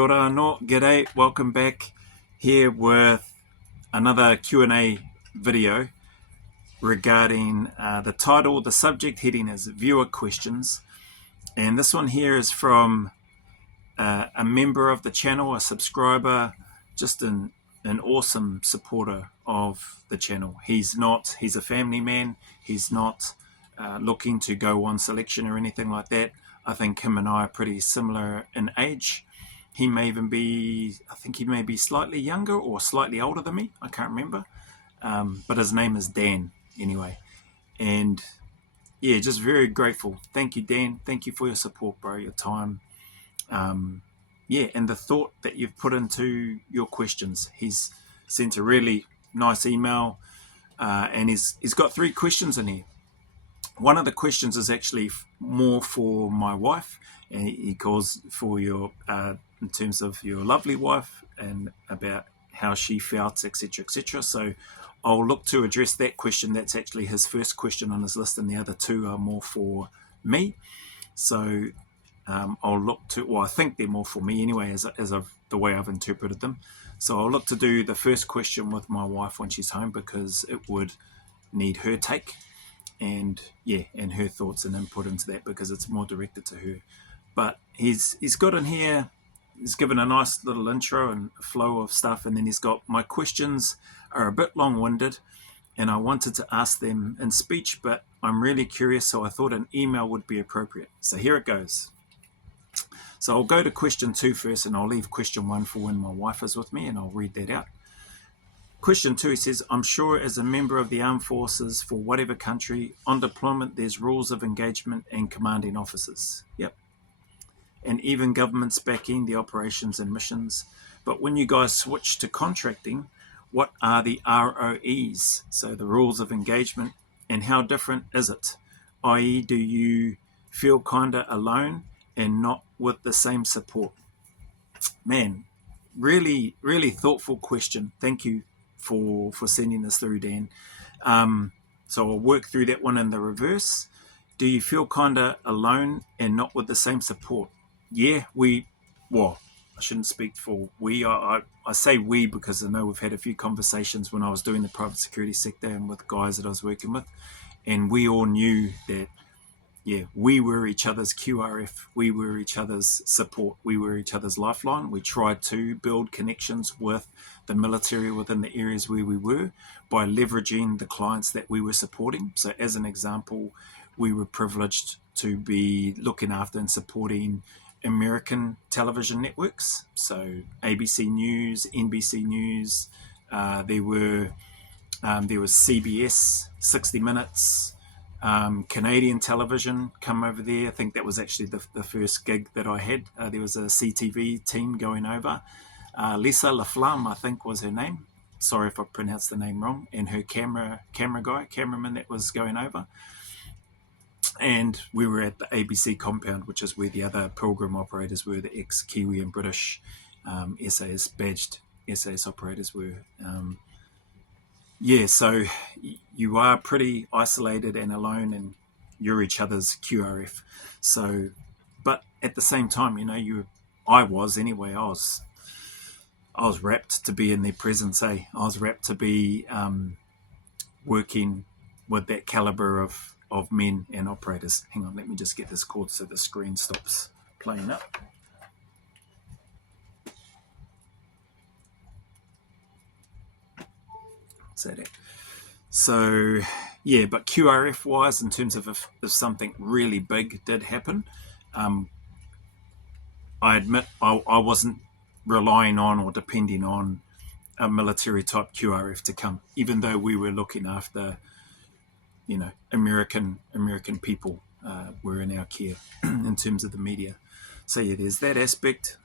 Kia ora anō, g'day, welcome back here with another Q&A video regarding the title. The subject heading is viewer questions, and this one here is from a member of the channel, a subscriber, just an awesome supporter of the channel. He's a family man, he's not looking to go on selection or anything like that. I think him and I are pretty similar in age. He may even be, I think he may be slightly younger or slightly older than me. I can't remember. But his name is Dan anyway. And yeah, just very grateful. Thank you, Dan. Thank you for your support, bro, your time. Yeah, and the thought that you've put into your questions. He's sent a really nice email and he's got 3 questions in here. One of the questions is actually more for my wife, and he calls for your, in terms of your lovely wife and about how she felt, etc., etc. So I'll look to address that question. That's actually his first question on his list, and the other 2 are more for me. So I'll look to, well, I think they're more for me anyway, as of the way I've interpreted them. So I'll look to do the first question with my wife when she's home, because it would need her take. And yeah, and her thoughts and input into that, because it's more directed to her. But he's got in here, he's given a nice little intro and a flow of stuff, and then he's got, my questions are a bit long-winded and I wanted to ask them in speech, but I'm really curious, so I thought an email would be appropriate. So here it goes. So I'll go to question 2 first, and I'll leave question 1 for when my wife is with me, and I'll read that out. Question 2 says, I'm sure as a member of the armed forces for whatever country, on deployment there's rules of engagement and commanding officers. Yep. And even governments backing the operations and missions. But when you guys switch to contracting, what are the ROEs? So the rules of engagement, and how different is it? I.e., do you feel kinda alone and not with the same support? Man, really, really thoughtful question. Thank you for sending this through, Dan. So I'll work through that one in the reverse. Do you feel kinda alone and not with the same support? Yeah, well, I shouldn't speak for we. I say we because I know we've had a few conversations when I was doing the private security sector and with guys that I was working with, and we all knew that, yeah, we were each other's QRF, we were each other's support, we were each other's lifeline. We tried to build connections with the military within the areas where we were by leveraging the clients that we were supporting. So as an example, we were privileged to be looking after and supporting American television networks. So ABC News, NBC News, there was CBS, 60 Minutes, Canadian television come over there. I think that was actually the first gig that I had. There was a CTV team going over. Lisa Laflamme, I think was her name. Sorry if I pronounced the name wrong. And her cameraman that was going over. And we were at the ABC compound, which is where the other program operators were, the ex-Kiwi and British SAS badged SAS operators were. Yeah, so you are pretty isolated and alone, and you're each other's QRF. So, but at the same time, you know, I was rapt to be in their presence. I was rapt to be working with that caliber of men and operators. Hang on, let me just get this cord so the screen stops playing up. So yeah, but QRF wise, in terms of if something really big did happen, I admit I wasn't relying on or depending on a military type QRF to come, even though we were looking after, you know, American people were in our care in terms of the media. So yeah, there's that aspect.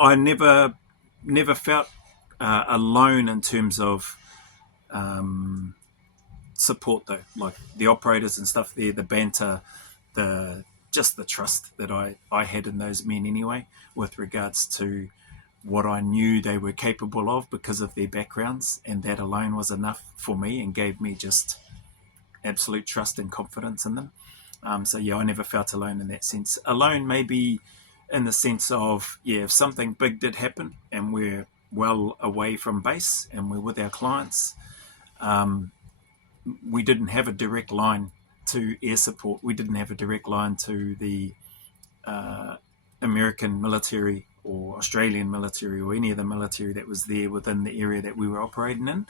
I never felt alone in terms of support, though, like the operators and stuff there, the banter, just the trust that I had in those men anyway, with regards to what I knew they were capable of because of their backgrounds, and that alone was enough for me and gave me just absolute trust and confidence in them. So yeah, I never felt alone in that sense. Alone maybe in the sense of, if something big did happen and we're well away from base and we're with our clients, we didn't have a direct line to air support. We didn't have a direct line to the American military or Australian military or any of the military that was there within the area that we were operating in.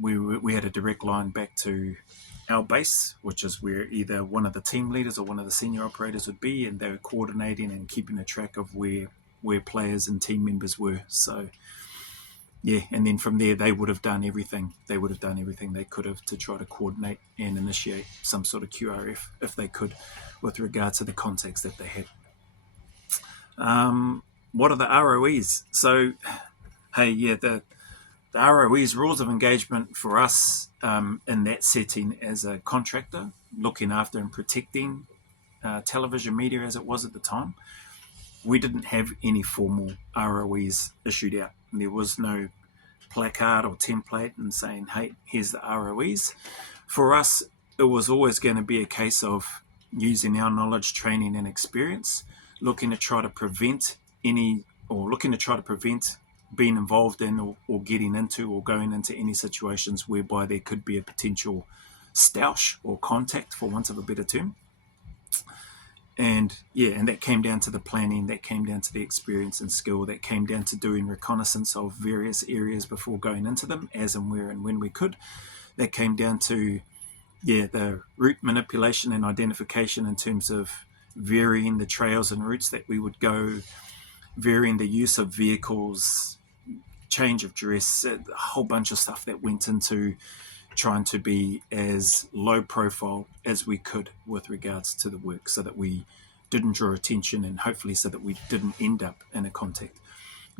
We had a direct line back to our base, which is where either one of the team leaders or one of the senior operators would be, and they were coordinating and keeping a track of where players and team members were. So and then from there they would have done everything. They would have done everything they could have to try to coordinate and initiate some sort of QRF if they could, with regard to the contacts that they had. What are the ROEs? So, the ROEs, rules of engagement for us in that setting as a contractor, looking after and protecting television media as it was at the time, we didn't have any formal ROEs issued out. There was no placard or template and saying, hey, here's the ROEs. For us, it was always going to be a case of using our knowledge, training and experience, looking to try to prevent being involved in or getting into or going into any situations whereby there could be a potential stoush or contact, for want of a better term. And that came down to the planning, that came down to the experience and skill, that came down to doing reconnaissance of various areas before going into them, as and where and when we could. That came down to the route manipulation and identification in terms of varying the trails and routes that we would go, varying the use of vehicles, change of dress, a whole bunch of stuff that went into trying to be as low profile as we could with regards to the work, so that we didn't draw attention and hopefully so that we didn't end up in a contact.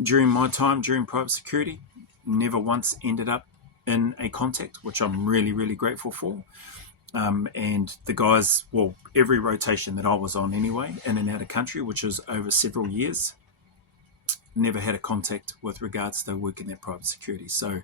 During my time during private security, never once ended up in a contact, which I'm really, really grateful for. And the guys, every rotation that I was on anyway, in and out of country, which was over several years, never had a contact with regards to working at private security. So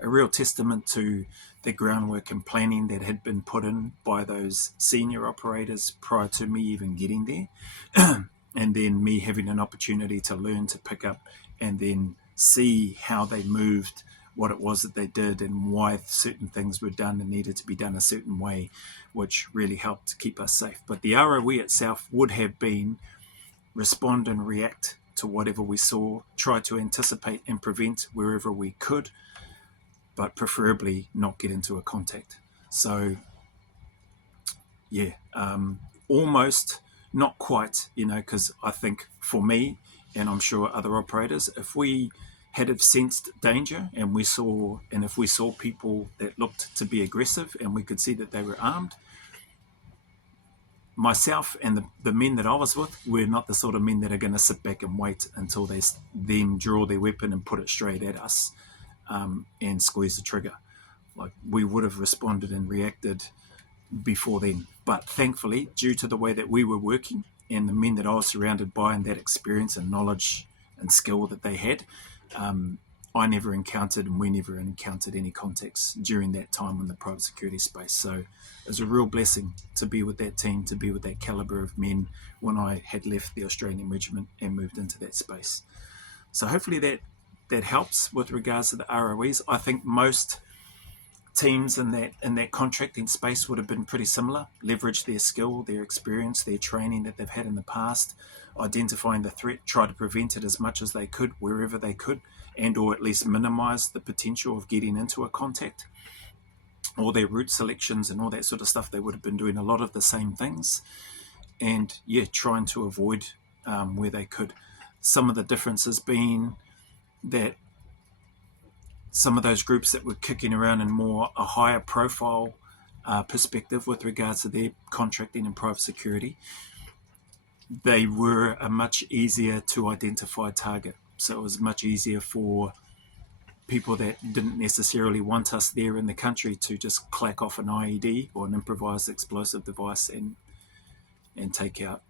a real testament to the groundwork and planning that had been put in by those senior operators prior to me even getting there. And then me having an opportunity to learn, to pick up and then see how they moved, what it was that they did and why certain things were done and needed to be done a certain way, which really helped keep us safe. But the ROE itself would have been respond and react to whatever we saw, try to anticipate and prevent wherever we could, but preferably not get into a contact. So, almost, not quite, because I think for me, and I'm sure other operators, if we had have sensed danger and if we saw people that looked to be aggressive and we could see that they were armed, myself and the men that I was with were not the sort of men that are going to sit back and wait until they then draw their weapon and put it straight at us and squeeze the trigger. Like, we would have responded and reacted before then. But thankfully, due to the way that we were working and the men that I was surrounded by and that experience and knowledge and skill that they had, I never encountered and we never encountered any contacts during that time in the private security space. So it was a real blessing to be with that team, to be with that caliber of men when I had left the Australian Regiment and moved into that space. So hopefully that helps with regards to the ROEs. I think most teams in that contracting space would have been pretty similar, leverage their skill, their experience, their training that they've had in the past, identifying the threat, try to prevent it as much as they could, wherever they could, and or at least minimize the potential of getting into a contact. All their route selections and all that sort of stuff, they would have been doing a lot of the same things, and trying to avoid where they could. Some of the differences being that some of those groups that were kicking around in more a higher profile perspective with regards to their contracting and private security, they were a much easier to identify target. So it was much easier for people that didn't necessarily want us there in the country to just clack off an IED or an improvised explosive device and take out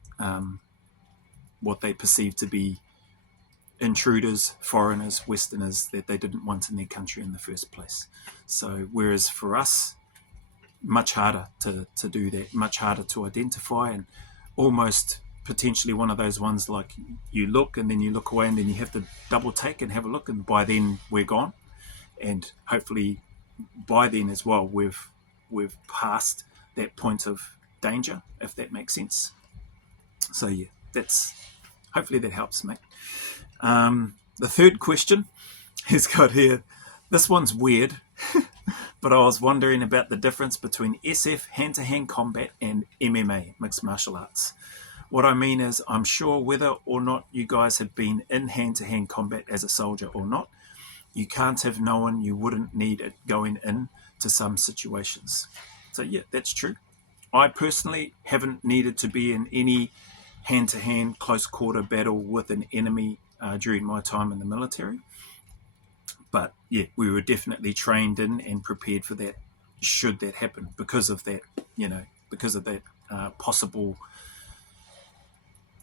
what they perceived to be intruders, foreigners, Westerners that they didn't want in their country in the first place. So whereas for us, much harder to do that, much harder to identify, and almost potentially one of those ones like you look and then you look away and then you have to double take and have a look, and by then we're gone, and hopefully by then as well we've passed that point of danger, if that makes sense. So yeah, that's hopefully that helps, mate. The third question has got here, this one's weird, but I was wondering about the difference between SF, hand-to-hand combat, and MMA, mixed martial arts. What I mean is, I'm sure whether or not you guys had been in hand-to-hand combat as a soldier or not, you can't have known you wouldn't need it going in to some situations. So yeah, that's true. I personally haven't needed to be in any hand-to-hand close quarter battle with an enemy during my time in the military. But yeah, we were definitely trained in and prepared for that should that happen, because of that, because of that possible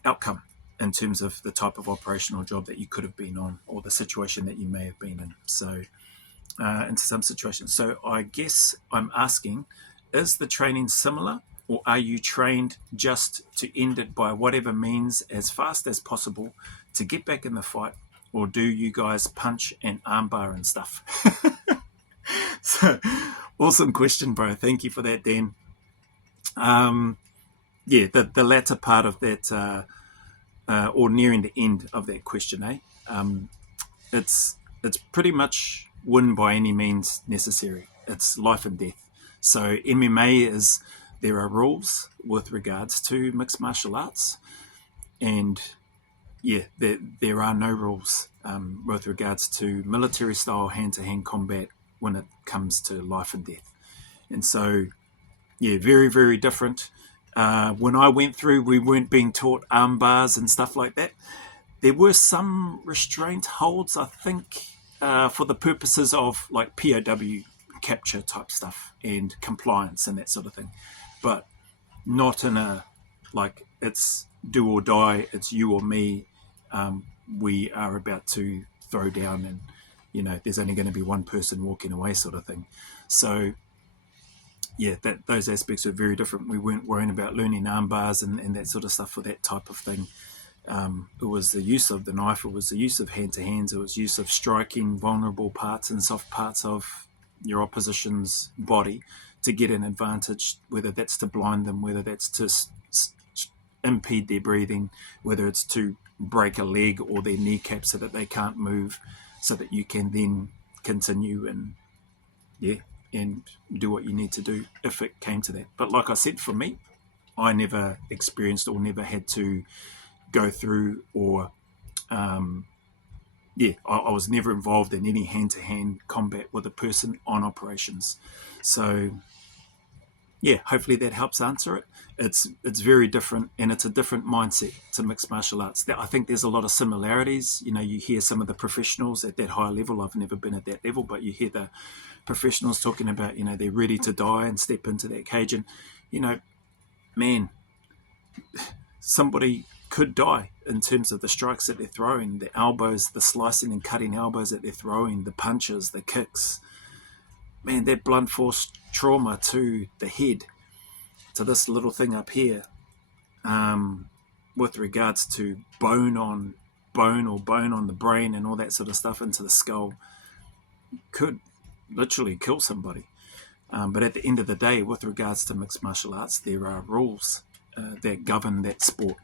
outcome in terms of the type of operational job that you could have been on, or the situation that you may have been in. So into some situations. So I guess I'm asking, is the training similar, or are you trained just to end it by whatever means as fast as possible to get back in the fight, or do you guys punch and armbar and stuff? So awesome question, bro. Thank you for that, Dan. Yeah, the latter part of that, or nearing the end of that question, it's pretty much win by any means necessary. It's life and death. So MMA is, there are rules with regards to mixed martial arts, and yeah, there are no rules with regards to military style hand-to-hand combat when it comes to life and death. And so yeah, very, very different. When I went through, we weren't being taught arm bars and stuff like that. There were some restraint holds, I think, for the purposes of like POW capture type stuff and compliance and that sort of thing, but not in a like it's do or die, it's you or me. We are about to throw down, and there's only going to be one person walking away, sort of thing. So yeah, those aspects are very different. We weren't worrying about learning arm bars and that sort of stuff for that type of thing. It was the use of the knife, it was the use of hand-to-hands, it was use of striking vulnerable parts and soft parts of your opposition's body to get an advantage, whether that's to blind them, whether that's to impede their breathing, whether it's to break a leg or their kneecap so that they can't move, so that you can then continue and do what you need to do if it came to that. But like I said, for me, I never experienced or never had to go through, or I was never involved in any hand-to-hand combat with a person on operations. So yeah, hopefully that helps answer it. It's very different, and it's a different mindset to mixed martial arts. I think there's a lot of similarities. You hear some of the professionals at that high level. I've never been at that level, but you hear the professionals talking about, they're ready to die and step into that cage, and man, somebody could die in terms of the strikes that they're throwing, the elbows, the slicing and cutting elbows that they're throwing, the punches, the kicks. Man, that blunt force trauma to the head, to this little thing up here, with regards to bone on bone, or bone on the brain and all that sort of stuff into the skull, could literally kill somebody. But at the end of the day, with regards to mixed martial arts, there are rules that govern that sport.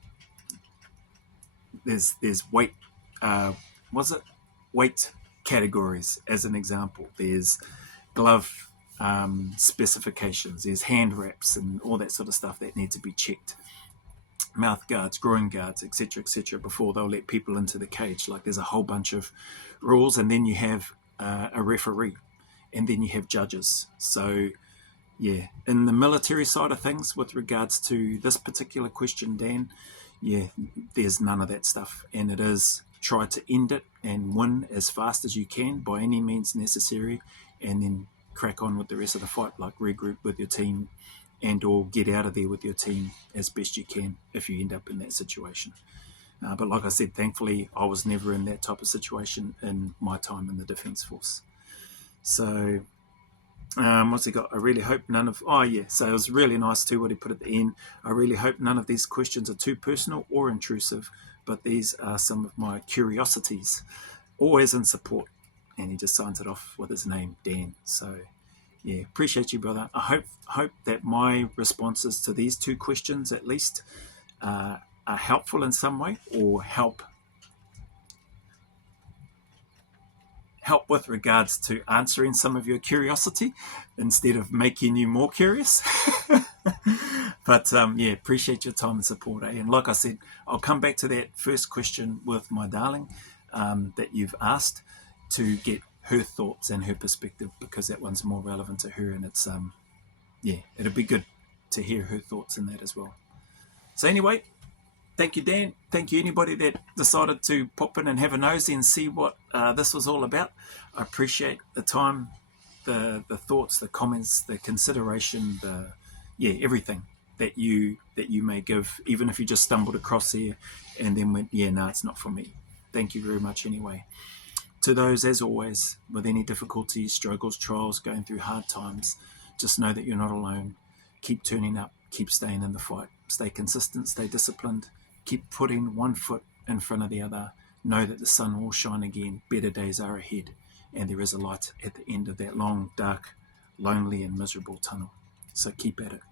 There's weight, weight categories, as an example. There's glove specifications, there's hand wraps and all that sort of stuff that need to be checked. Mouth guards, groin guards, etc., before they'll let people into the cage. Like, there's a whole bunch of rules, and then you have a referee, and then you have judges. So yeah, in the military side of things, with regards to this particular question, Dan, yeah, there's none of that stuff, and it is try to end it and win as fast as you can by any means necessary, and then crack on with the rest of the fight, like regroup with your team and or get out of there with your team as best you can if you end up in that situation. But like I said, thankfully, I was never in that type of situation in my time in the Defence Force. So What's he got? I really hope none of... Oh, yeah. So it was really nice too what he put at the end. I really hope none of these questions are too personal or intrusive, but these are some of my curiosities. Always in support. And he just signs it off with his name, Dan. So, yeah, appreciate you, brother. I hope that my responses to these two questions, at least, are helpful in some way, or help with regards to answering some of your curiosity instead of making you more curious. But yeah, appreciate your time and support. And like I said, I'll come back to that first question with my darling that you've asked, to get her thoughts and her perspective, because that one's more relevant to her, and it's yeah, it'll be good to hear her thoughts in that as well. So anyway, thank you, Dan. Thank you, anybody that decided to pop in and have a nosy and see what this was all about. I appreciate the time, the thoughts, the comments, the consideration, everything that you may give, even if you just stumbled across here and then went, yeah, no, it's not for me. Thank you very much anyway. To those, as always, with any difficulties, struggles, trials, going through hard times, just know that you're not alone. Keep turning up, keep staying in the fight, stay consistent, stay disciplined, keep putting one foot in front of the other. Know that the sun will shine again, better days are ahead, and there is a light at the end of that long, dark, lonely and miserable tunnel. So keep at it.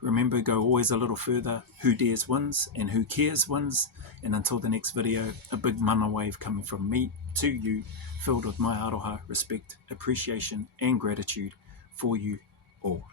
Remember, go always a little further. Who dares wins, and who cares wins. And until the next video, a big mana wave coming from me to you, filled with my aroha, respect, appreciation and gratitude for you all.